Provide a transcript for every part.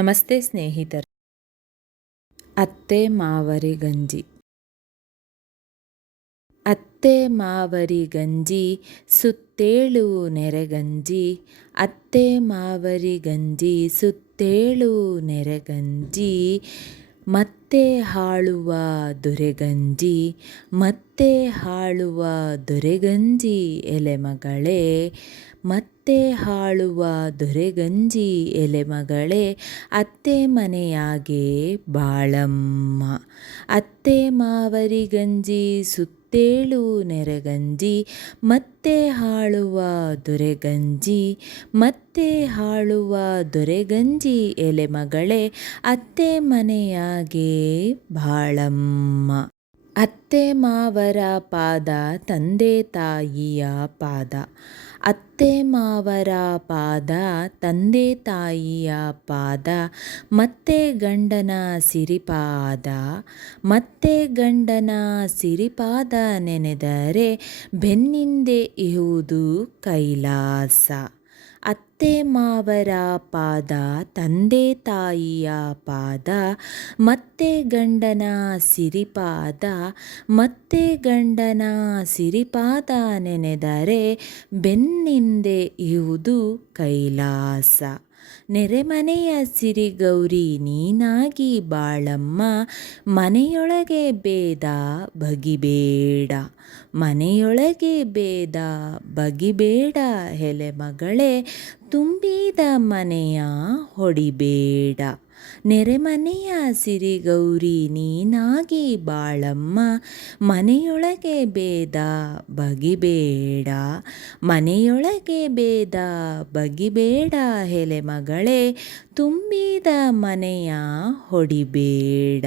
ನಮಸ್ತೆ ಸ್ನೇಹಿತರೆ. ಅತ್ತೆ ಮಾವರಿ ಗಂಜಿ. ಅತ್ತೆ ಮಾವರಿ ಗಂಜಿ, ಸುತ್ತೇಳು ನೆರೆಗಂಜಿ ಅತ್ತೆ ಮಾವರಿ ಗಂಜಿ, ಸುತ್ತೇಳು ನೆರೆಗಂಜಿ ಮತ್ತೆ ಹಾಳುವ ದೊರೆಗಂಜಿ ಮತ್ತೆ ಹಾಳುವ ದೊರೆಗಂಜಿ ಎಲೆ ಮಗಳೇ ಮತ್ತೆ ಹಾಳುವ ದೊರೆಗಂಜಿ ಎಲೆಮಗಳೇ ಅತ್ತೆ ಮನೆಯಾಗೆ ಬಾಳಮ್ಮ. ಅತ್ತೆ ಮಾವರಿ ಗಂಜಿ, ಸುತ್ತೇಳು ನೆರೆಗಂಜಿ, ಮತ್ತೆ ಹಾಳುವ ದೊರೆಗಂಜಿ, ಮತ್ತೆ ಹಾಳುವ ದೊರೆಗಂಜಿ ಎಲೆಮಗಳೇ ಅತ್ತೆ ಮನೆಯಾಗೆ ಬಾಳಮ್ಮ. ಅತ್ತೆ ಮಾವರ ಪಾದ, ತಂದೆ ತಾಯಿಯ ಪಾದ. ಅತ್ತೆ ಮಾವರ ಪಾದ, ತಂದೆ ತಾಯಿಯ ಪಾದ. ಮತ್ತೆ ಗಂಡನ ಸಿರಿಪಾದ, ಮತ್ತೆ ಗಂಡನ ಸಿರಿಪಾದ ನೆನೆದರೆ ಬೆನ್ನಿಂದೆ ಇರುವುದು ಕೈಲಾಸ. ಅತ್ತೆ ಮಾವರ ಪಾದ, ತಂದೆ ತಾಯಿಯ ಪಾದ, ಮತ್ತೆ ಗಂಡನ ಸಿರಿಪಾದ, ಮತ್ತೆ ಗಂಡನ ಸಿರಿಪಾದ ನೆನೆದರೆ ಬೆನ್ನಿಂದೆ ಇವುದು ಕೈಲಾಸ. ನೆರೆಮನೆಯ ಸಿರಿಗೌರಿ ನೀನಾಗಿ ಬಾಳಮ್ಮ, ಮನೆಯೊಳಗೆ ಬೇದ ಬಗಿಬೇಡ, ಮನೆಯೊಳಗೆ ಬೇದ ಬಗಿಬೇಡ ಹೆಲೆ ಮಗಳೇ ತುಂಬಿದ ಮನೆಯ ಹೊಡಿಬೇಡ. ನೆರೆಮನೆಯ ಸಿರಿಗೌರಿ ನೀನಾಗಿ ಬಾಳಮ್ಮ, ಮನೆಯೊಳಗೆ ಬೇದ ಬಗಿಬೇಡ ಮನೆಯೊಳಗೆ ಬೇದ ಬಗಿಬೇಡ ಹೆಲೆ ಮಗಳೇ ತುಂಬಿದ ಮನೆಯ ಹೊಡಿಬೇಡ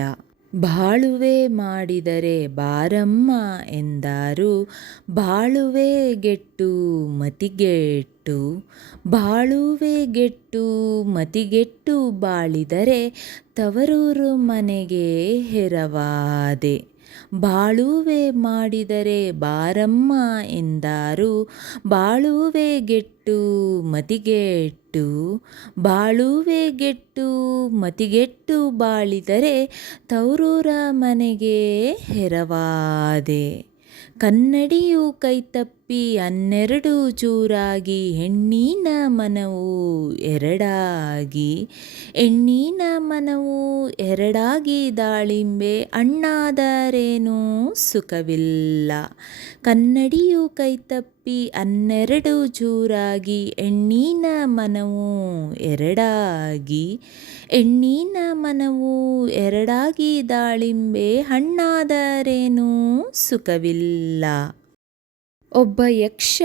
ಬಾಳುವೆ ಮಾಡಿದರೆ ಬಾರಮ್ಮ ಎಂದಾರು ಬಾಳುವೆ ಗೆಟ್ಟು ಮತಿಗೆಟ್ಟು ಬಾಳುವೆ ಗೆಟ್ಟು ಮತಿಗೆಟ್ಟು ಬಾಳಿದರೆ ತವರೂರು ಮನೆಗೆ ಹೆರವಾದೆ. ಬಾಳುವೆ ಮಾಡಿದರೆ ಬಾರಮ್ಮ ಎಂದಾರು. ಬಾಳುವೆ ಗೆಟ್ಟು ಮತಿಗೆಟ್ಟು. ಬಾಳುವೆ ಗೆಟ್ಟು ಮತಿಗೆಟ್ಟು ಬಾಳಿದರೆ ತವರೂರ ಮನೆಗೆ ಹೆರವಾದೆ. ಕನ್ನಡಿಯು ಕೈತಪ್ಪಿ ಹನ್ನೆರಡು ಚೂರಾಗಿ ಹೆಣ್ಣಿನ ಮನವು ಎರಡಾಗಿ ಹೆಣ್ಣಿನ ಮನವು ಎರಡಾಗಿ ದಾಳಿಂಬೆ ಅಣ್ಣಾದರೇನೂ ಸುಖವಿಲ್ಲ. ಕನ್ನಡಿಯು ಕೈತಪ್ಪಿ ಹನ್ನೆರಡು ಚೂರಾಗಿ ಹೆಣ್ಣಿನ ಮನವು ಎರಡಾಗಿ ಹೆಣ್ಣಿನ ಮನವು ಎರಡಾಗಿ ದಾಳಿಂಬೆ ಹಣ್ಣಾದರೇನೂ ಸುಖವಿಲ್ಲ. ಒಬ್ಬ ಯಕ್ಷ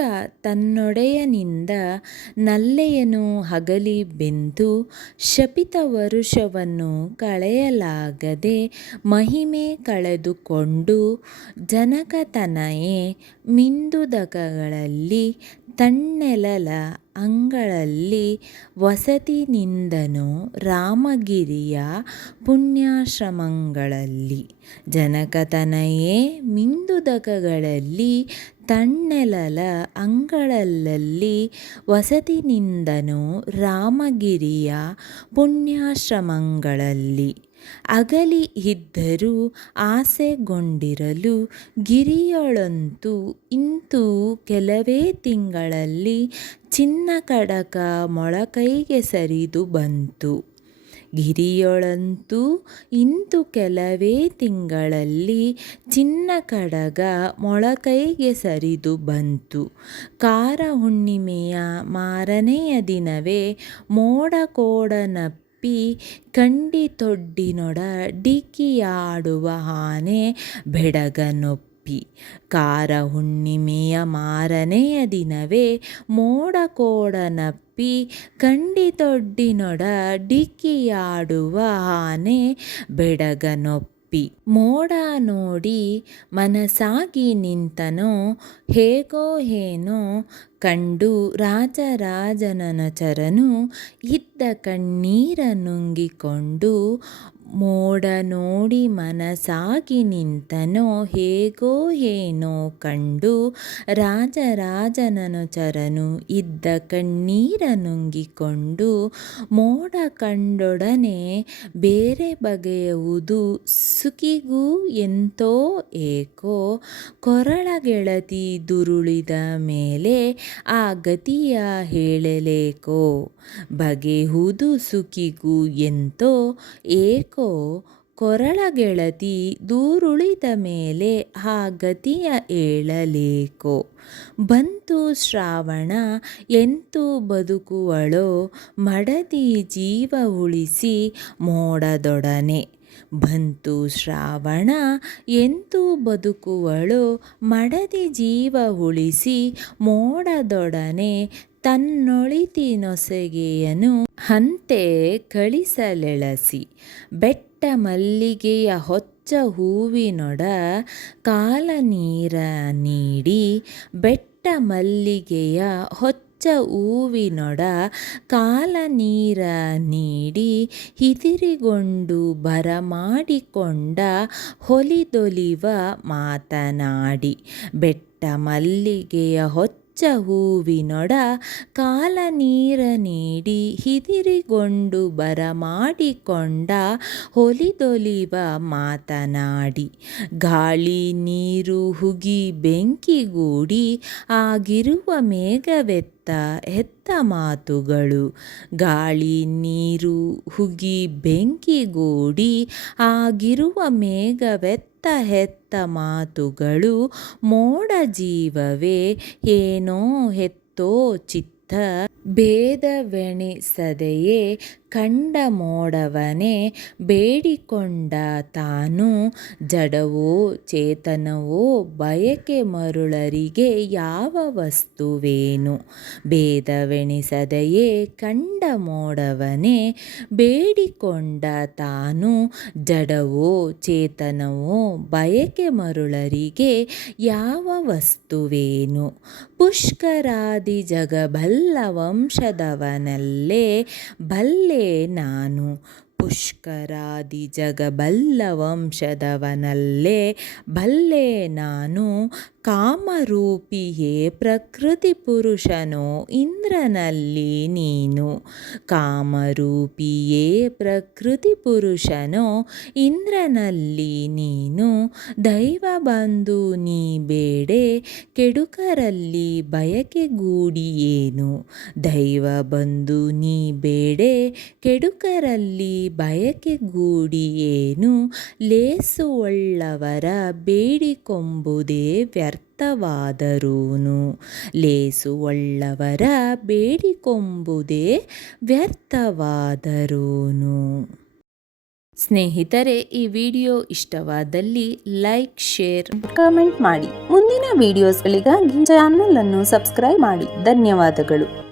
ತನ್ನೊಡೆಯನಿಂದ ನಲ್ಲೆಯನು ಹಗಲಿ ಬೆಂದು ಶಪಿತ ವರುಷವನ್ನು ಕಳೆಯಲಾಗದೆ ಮಹಿಮೆ ಕಳೆದುಕೊಂಡು ಜನಕತನಯೇ ಮಿಂದುದಕಗಳಲ್ಲಿ ತಣ್ಣೆಲಲ ಅಂಗಳಲ್ಲಿ ವಸತಿನಿಂದನು ರಾಮಗಿರಿಯ ಪುಣ್ಯಾಶ್ರಮಗಳಲ್ಲಿ ಜನಕತನಯೇ ಮಿಂದುದಕಗಳಲ್ಲಿ ತಣ್ಣೆಲಲ ಅಂಗಳಲ್ಲಿ ವಸತಿನಿಂದನು ರಾಮಗಿರಿಯ ಪುಣ್ಯಾಶ್ರಮಗಳಲ್ಲಿ. ಅಗಲಿ ಇದ್ದರೂ ಆಸೆಗೊಂಡಿರಲು ಗಿರಿಯೊಳಂತೂ ಇಂತೂ ಕೆಲವೇ ತಿಂಗಳಲ್ಲಿ ಚಿನ್ನ ಕಡಕ ಮೊಳಕೈಗೆ ಸರಿದು ಬಂತು. ಗಿರಿಯೊಳಂತೂ ಇಂತು ಕೆಲವೇ ತಿಂಗಳಲ್ಲಿ ಚಿನ್ನ ಕಡಗ ಮೊಳಕೈಗೆ ಸರಿದು ಬಂತು. ಕಾರ ಹುಣ್ಣಿಮೆಯ ಮಾರನೆಯ ದಿನವೇ ಮೋಡ ಕೋಡನಪ್ಪಿ ಕಂಡಿತೊಡ್ಡಿನೊಡ ಡಿಕ್ಕಿಯಾಡುವ ಆನೆ ಬೆಡಗನೊಪ್ಪಿ ಕಾರ ಹುಣ್ಣಿಮೆಯ ಮಾರನೆಯ ದಿನವೇ ಮೋಡ ಕೋಡನಪ್ಪಿ ಕಂಡಿ ತೊಡ್ಡಿನೊಡ ಡಿಕ್ಕಿಯಾಡುವ ಆನೆ ಬೆಡಗನೊಪ್ಪಿ ಮೋಡ ನೋಡಿ ಮನಸಾಗಿ ನಿಂತನೋ ಹೇಗೋ ಏನೋ ಕಂಡು ರಾಜರಾಜನಚರನು ಇದ್ದ ಕಣ್ಣೀರ ನುಂಗಿಕೊಂಡು ಮೋಡ ನೋಡಿ ಮನಸಾಗಿ ನಿಂತನೋ ಹೇಗೋ ಏನೋ ಕಂಡು ರಾಜರಾಜನನು ಚರನು ಇದ್ದ ಕಣ್ಣೀರ ನುಂಗಿಕೊಂಡು ಮೋಡ ಕಂಡೊಡನೆ ಬೇರೆ ಬಗೆಯುವುದು ಸುಖಿಗೂ ಎಂತೋ ಏಕೋ ಕೊರಳ ಗೆಳತಿ ದುರುಳಿದ ಮೇಲೆ ಆ ಗತಿಯ ಹೇಳಲೇಕೋ ಬಗೆಹುದು ಸುಖಿಗೂ ಎಂತೋ ಏಕೋ ಕೊರಳ ಗೆಳತಿ ದೂರುಳಿದ ಮೇಲೆ ಆ ಗತಿಯ ಏಳಲೇಕೋ. ಬಂತು ಶ್ರಾವಣ ಎಂತು ಬದುಕುವಳೋ ಮಡದಿ ಜೀವ ಉಳಿಸಿ ಮೋಡದೊಡನೆ. ಬಂತು ಶ್ರಾವಣ ಎಂತು ಬದುಕುವಳು ಮಡದಿ ಜೀವ ಉಳಿಸಿ ಮೋಡದೊಡನೆ ತನ್ನೊಳಿತಿನೊಸಗೆಯನು ಹಂತೆ ಕಳಿಸಲೆಳಸಿ. ಬೆಟ್ಟ ಮಲ್ಲಿಗೆಯ ಹೊಚ್ಚ ಹೂವಿನೊಡ ಕಾಲ ನೀರ ನೀಡಿ ಬೆಟ್ಟ ಮಲ್ಲಿಗೆಯ ಹೊಚ್ಚ ಹೂವಿನೊಡ ಕಾಲ ನೀರ ನೀಡಿ ಹಿದಿರಿಗೊಂಡು ಬರಮಾಡಿಕೊಂಡ ಹೊಲಿದೊಲಿವ ಮಾತನಾಡಿ. ಬೆಟ್ಟ ಮಲ್ಲಿಗೆಯ ಹೊಚ್ಚ ಹೂವಿನೊಡ ಕಾಲ ನೀರ ನೀಡಿ ಹಿದಿರಿಗೊಂಡು ಬರಮಾಡಿಕೊಂಡ ಹೊಲಿದೊಲಿವ ಮಾತನಾಡಿ. ಗಾಳಿ ನೀರು ಹುಗಿ ಬೆಂಕಿಗೂಡಿ ಆಗಿರುವ ಮೇಘವೆತ್ತ ಹೆತ್ತ ಮಾತುಗಳು. ಗಾಳಿ, ನೀರು, ಹುಗಿ ಬೆಂಕಿಗೂಡಿ ಆಗಿರುವ ಮೇಘವೆತ್ತ ಹೆತ್ತ ಮಾತುಗಳು. ಮೋಡ ಜೀವವೇ, ಏನೋ ಹೆತ್ತೋ ಚಿತ್ತ. ಭೇದವೆಣಿಸದೆಯೇ ಕಂಡ ಮೋಡವನೇ ಬೇಡಿಕೊಂಡ ತಾನು ಜಡವೋ ಚೇತನವೋ ಬಯಕೆ ಮರುಳರಿಗೆ ಯಾವ ವಸ್ತುವೇನು? ಭೇದವೆಣಿಸದೆಯೇ ಕಂಡ ಮೋಡವನೇ ಬೇಡಿಕೊಂಡ ತಾನು ಜಡವೋ ಚೇತನವೋ ಬಯಕೆ ಮರುಳರಿಗೆ ಯಾವ ವಸ್ತುವೇನು? ಪುಷ್ಕರಾದಿ ಜಗಬಲ್ಲ ವಂಶದವನಲ್ಲೇ ಬಲ್ಲೆ ನಾನು ಪುಷ್ಕರಾದಿ ಜಗಬಲ್ಲ ವಂಶದವನಲ್ಲೇ ಬಲ್ಲೆ ನಾನು ಕಾಮರೂಪಿಯೇ ಪ್ರಕೃತಿ ಪುರುಷನೋ, ಇಂದ್ರನಲ್ಲಿ ನೀನು. ಕಾಮರೂಪಿಯೇ ಪ್ರಕೃತಿ ಪುರುಷನೋ, ಇಂದ್ರನಲ್ಲಿ ನೀನು. ದೈವ ಬಂಧು ನೀ ಬೇಡೆ, ಕೆಡುಕರಲ್ಲಿ ಬಯಕೆ ಗೂಡಿಯೇನು ದೈವ ಬಂಧು ನೀ ಬೇಡೆ, ಕೆಡುಕರಲ್ಲಿ ಬಯಕೆ ಲೇಸುವಳ್ಳವರ ಬೇಡಿಕೊಂಬುದೇ ವ್ಯರ್ಥವಾದರೂನು. ಲೇಸು ಒಳ್ಳವರ ಬೇಡಿಕೊಂಬುದೇ ವ್ಯರ್ಥವಾದರೂನು. ಸ್ನೇಹಿತರೆ, ಈ ವಿಡಿಯೋ ಇಷ್ಟವಾದಲ್ಲಿ ಲೈಕ್, ಶೇರ್, ಕಾಮೆಂಟ್ ಮಾಡಿ. ಮುಂದಿನ ವಿಡಿಯೋಸ್ಗಳಿಗಾಗಿ ಚಾನಲ್ ಅನ್ನು ಸಬ್ಸ್ಕ್ರೈಬ್ ಮಾಡಿ. ಧನ್ಯವಾದಗಳು.